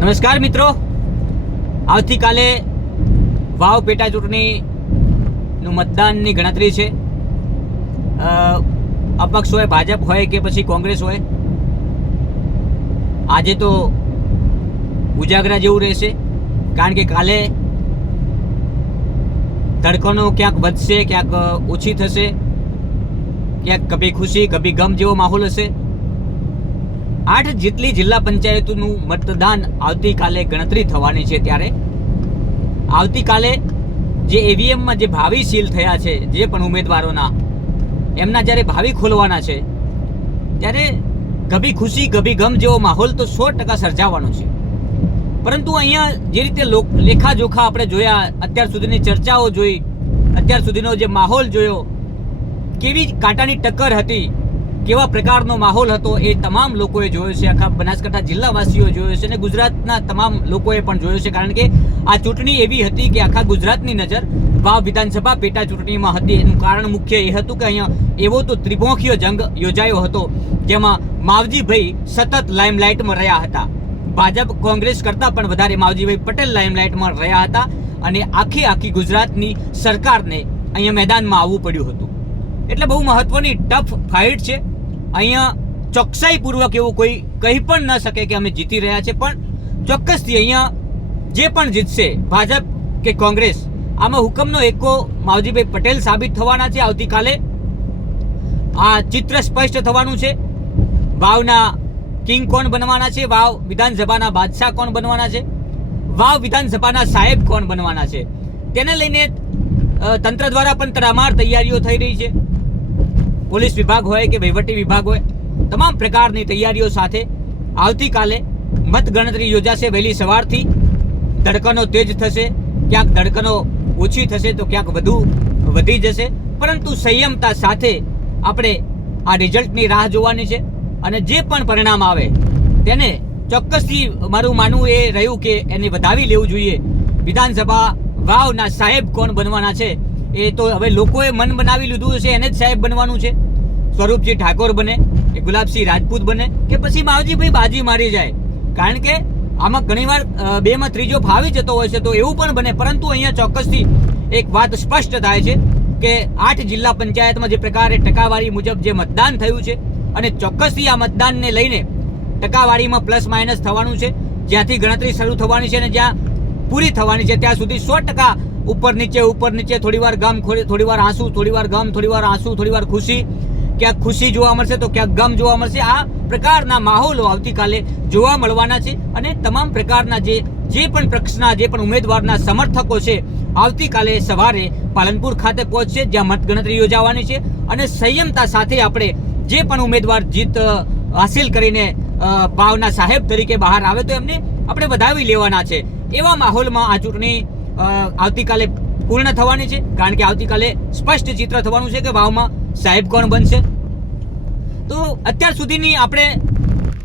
નમસ્કાર મિત્રો, આવતીકાલે વાવ પેટા ચૂંટણીનું મતદાનની ગણતરી છે. અપક્ષ હોય, ભાજપ હોય કે પછી કોંગ્રેસ હોય, આજે તો ઉજાગરા જેવું રહેશે. કારણ કે કાલે ધડકનો ક્યાંક વધશે, ક્યાંક ઓછી થશે, ક્યાંક કભી ખુશી કભી ગમ જેવો માહોલ હશે. 8 જેટલી જિલ્લા પંચાયતોનું મતદાન આવતીકાલે ગણતરી થવાની છે. ત્યારે આવતીકાલે જે ઈવીએમમાં જે ભાવિ સીલ થયા છે, જે પણ ઉમેદવારોના એમના જ્યારે ભાવિ ખોલવાના છે, ત્યારે કભી ખુશી કભી ગમ જેવો માહોલ તો 100% સર્જાવાનો છે. પરંતુ અહીંયા જે રીતે લેખાજોખા આપણે જોયા, અત્યાર સુધીની ચર્ચાઓ જોઈ, અત્યાર સુધીનો જે માહોલ જોયો, કેવી કાંટાની ટક્કર હતી, કેવા પ્રકારનો માહોલ હતો, એ તમામ લોકોએ જોયો છે. આખા બનાસકાંઠા જિલ્લાવાસીઓ જોયો છે અને ગુજરાતના તમામ લોકોએ પણ જોયો છે. કારણ કે આ ચૂંટણી એવી હતી કે આખા ગુજરાતની નજર વાવ વિધાનસભા પેટા ચૂંટણીમાં હતી. એનું કારણ મુખ્ય એ હતું કે અહીંયા એવો તો ત્રિમુખીય જંગ યોજાયો હતો, જેમાં માવજીભાઈ સતત લાઇમલાઇટમાં રહ્યા હતા. ભાજપ કોંગ્રેસ કરતાં પણ વધારે માવજીભાઈ પટેલ લાઇમલાઇટમાં રહ્યા હતા અને આખી ગુજરાતની સરકારને અહીંયા મેદાનમાં આવવું પડ્યું હતું. એટલે બહુ મહત્વની ટફ ફાઇટ છે. અહીંયા ચોકસાઈપૂર્વક એવું કોઈ કહી પણ ન શકે કે અમે જીતી રહ્યા છે, પણ ચોક્કસથી અહીંયા જે પણ જીતશે, ભાજપ કે કોંગ્રેસ, આમાં હુકમનો એકો માવજીભાઈ પટેલ સાબિત થવાના છે. આવતીકાલે આ ચિત્ર સ્પષ્ટ થવાનું છે. વાવના કિંગ કોણ બનવાના છે, વાવ વિધાનસભાના બાદશાહ કોણ બનવાના છે, વાવ વિધાનસભાના સાહેબ કોણ બનવાના છે, તેને લઈને તંત્ર દ્વારા પણ તડામાર તૈયારીઓ થઈ રહી છે. પોલીસ વિભાગ હોય કે વહીવટી વિભાગ હોય, તમામ પ્રકારની તૈયારીઓ સાથે આવતીકાલે મતગણતરી યોજાશે. વહેલી સવારથી ધડકનો તેજ થશે, ક્યાંક ધડકનો ઓછી થશે તો ક્યાંક વધુ વધી જશે. પરંતુ સંયમતા સાથે આપણે આ રિઝલ્ટની રાહ જોવાની છે અને જે પણ પરિણામ આવે તેને ચોક્કસથી મારું માનવું એ રહ્યું કે એને વધાવી લેવું જોઈએ. વિધાનસભા વાવના સાહેબ કોણ બનવાના છે એ તો હવે લોકોએ મન બનાવી લીધું છે, એને જ સાહેબ બનવાનું છે. સ્વરૂપજી ઠાકોર બને કે ગુલાબસિંહ રાજપૂત બને કે પછી માવજીભાઈ બાજી મારી જાય. કારણ કે આમાં ઘણીવાર 2માં ત્રીજો ફાવી જતો હોય છે, તો એવું પણ બને. પરંતુ અહીંયા ચોક્કસથી એક વાત સ્પષ્ટ થાય છે કે 8 જિલ્લા પંચાયતમાં જે પ્રકારે ટકાવારી મુજબ જે મતદાન થયું છે, અને ચોક્કસથી આ મતદાનને લઈને ટકાવારીમાં પ્લસ માઇનસ થવાનું છે. જ્યાંથી ગણતરી શરૂ થવાની છે અને જ્યાં પૂરી થવાની છે ત્યાં સુધી 100% ઉપર નીચે, થોડીવાર ગમ, થોડીવાર આંસુ, થોડીવાર ગમ, થોડીવાર આંસુ, થોડીવાર ખુશી, ક્યાંક ખુશી જોવા મળશે તો ક્યાંક ગમ જોવા મળશે. આ પ્રકારના માહોલો આવતીકાલે જોવા મળવાના છે અને તમામ પ્રકારના જે પણ પક્ષના, જે પણ ઉમેદવારના સમર્થકો છે, આવતીકાલે સવારે પાલનપુર ખાતે પહોંચશે, જ્યાં મતગણતરી યોજાવાની છે. અને સંયમતા સાથે આપણે જે પણ ઉમેદવાર જીત હાસિલ કરીને વાવના સાહેબ તરીકે બહાર આવે તો એમને આપણે વધાવી લેવાના છે. એવા માહોલમાં આ ચૂંટણી આવતીકાલે પૂર્ણ થવાની છે. કારણ કે આવતીકાલે સ્પષ્ટ ચિત્ર થવાનું છે કે વાવમાં સાહેબ કોણ બનશે. તો અત્યાર સુધીની આપણે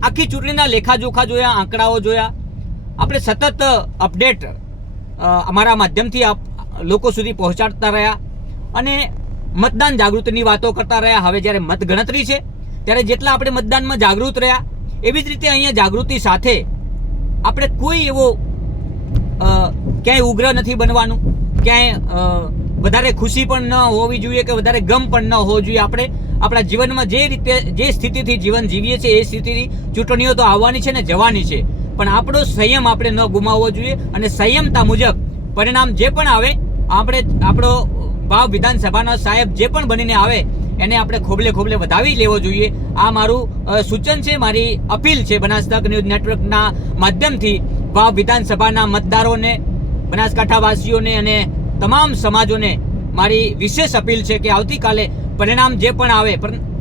આખી ચૂંટણીના લેખાજોખા જોયા, આંકડાઓ જોયા, આપણે સતત અપડેટ અમારા માધ્યમથી લોકો સુધી પહોંચાડતા રહ્યા અને મતદાન જાગૃતિની વાતો કરતા રહ્યા. હવે જ્યારે મતગણતરી છે ત્યારે જેટલા આપણે મતદાનમાં જાગૃત રહ્યા, એવી જ રીતે અહીંયા જાગૃતિ સાથે આપણે કોઈ એવો ક્યાંય ઉગ્ર નથી બનવાનું, ક્યાંય વધારે ખુશી પણ ન હોવી જોઈએ કે વધારે ગમ પણ ન હોવો જોઈએ. આપણે આપણા જીવનમાં જે રીતે, જે સ્થિતિથી જીવન જીવીએ છીએ એ સ્થિતિથી ચૂંટણીઓ તો આવવાની છે ને જવાની છે, પણ આપણો સંયમ આપણે ન ગુમાવવો જોઈએ. અને સંયમતા મુજબ પરિણામ જે પણ આવે, આપણો વાવ વિધાનસભાનો સાહેબ જે પણ બનીને આવે એને આપણે ખોબલે વધાવી લેવો જોઈએ. આ મારું સૂચન છે, મારી અપીલ છે બનાસતક ન્યૂઝ નેટવર્કના માધ્યમથી વાવ વિધાનસભાના મતદારોને, બનાસકાંઠાવાસીઓને અને તમામ સમાજોને મારી વિશેષ અપીલ છે કે આવતીકાલે પરિણામ જે પણ આવે,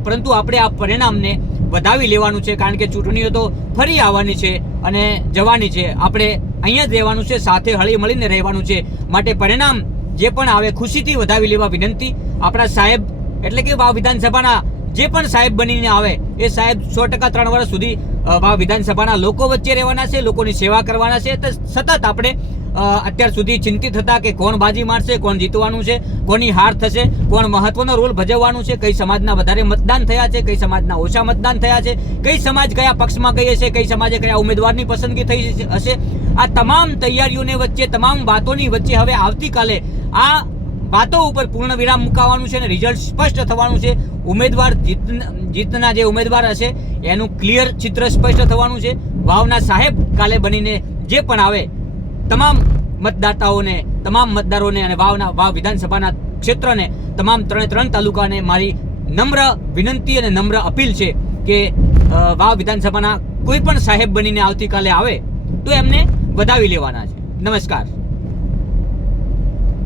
પરંતુ આપણે આ પરિણામને વધાવી લેવાનું છે. કારણ કે ચૂંટણીઓ તો ફરી આવવાની છે અને જવાની છે. આપણે અહીંયા જ રહેવાનું છે, સાથે હળી મળીને રહેવાનું છે. માટે પરિણામ જે પણ આવે ખુશીથી વધાવી લેવા વિનંતી. આપણા સાહેબ એટલે કે વાવ વિધાનસભાના જે પણ સાહેબ બનીને આવે એ સાહેબ 100% 3 વર્ષ સુધી વાવ વિધાનસભાના લોકો વચ્ચે રહેવાના છે, લોકોની સેવા કરવાના છે. તો સતત આપણે અત્યાર સુધી ચિંતિત હતા કે કોણ બાજી મારશે, કોણ જીતવાનું છે, કોની હાર થશે, કોણ મહત્વનો રોલ ભજવવાનું છે, કઈ સમાજના વધારે મતદાન થયા છે, કઈ સમાજના ઓછા મતદાન થયા છે, કઈ સમાજ કયા પક્ષમાં ગઈ હશે, કઈ સમાજે કયા ઉમેદવારની પસંદગી થઈ હશે. આ તમામ તૈયારીઓને વચ્ચે, તમામ વાતોની વચ્ચે હવે આવતીકાલે આ વાતો ઉપર પૂર્ણ વિરામ મુકાવાનું છે અને રિઝલ્ટ સ્પષ્ટ થવાનું છે. ઉમેદવાર જીતના જે ઉમેદવાર હશે એનું ક્લિયર ચિત્ર સ્પષ્ટ થવાનું છે. વાવના સાહેબ કાલે બનીને જે પણ આવે તમામ મતદાતાઓને, તમામ મતદારોને અને વાવ વિધાનસભાના ક્ષેત્રને, તમામ 3 તાલુકાને મારી નમ્ર વિનંતી અને નમ્ર અપીલ છે કે વાવ વિધાનસભાના કોઈ પણ સાહેબ બનીને આવતીકાલે આવે તો એમને વધાવી લેવાના છે. નમસ્કાર.